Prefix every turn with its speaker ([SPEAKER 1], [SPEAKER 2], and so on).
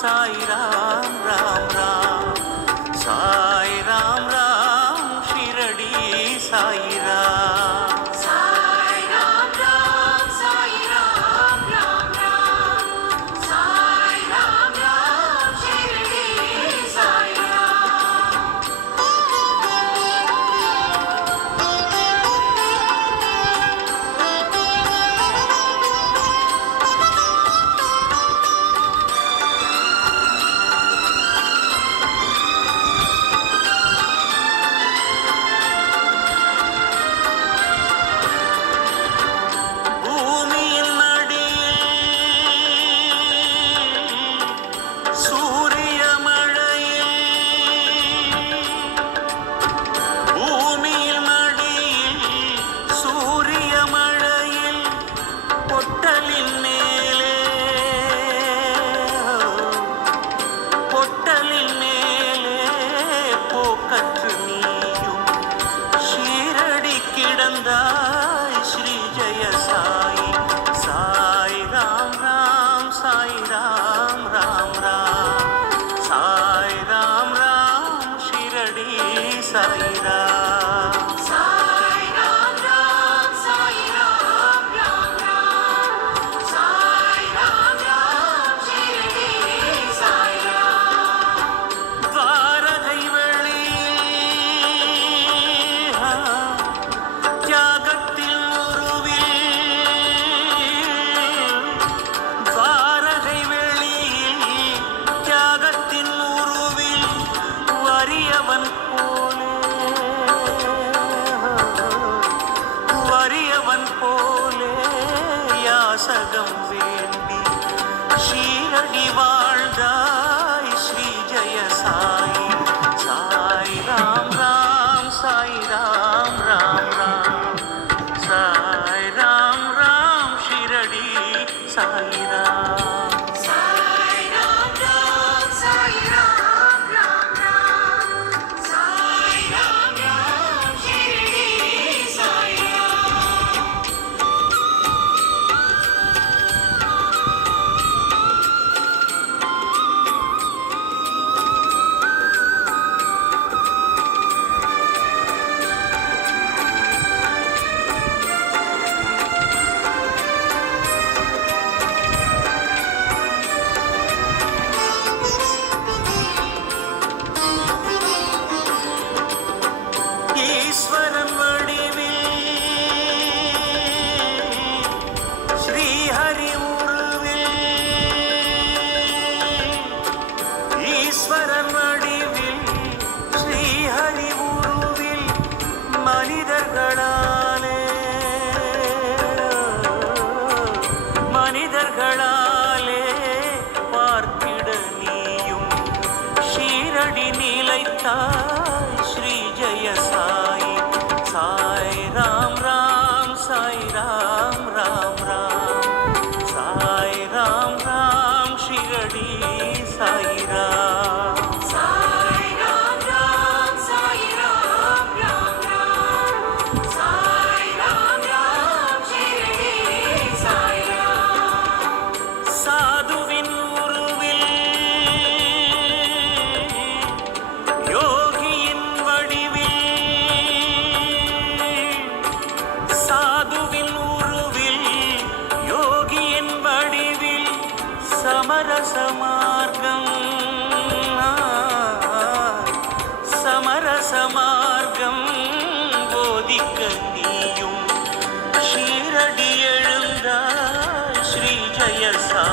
[SPEAKER 1] Saira don't be. സമരസമാർഗം സമരസമാർഗം ബോധിക്ക നീയും ക്ഷീരടിയെഴുന്താ ശ്രീജയസാ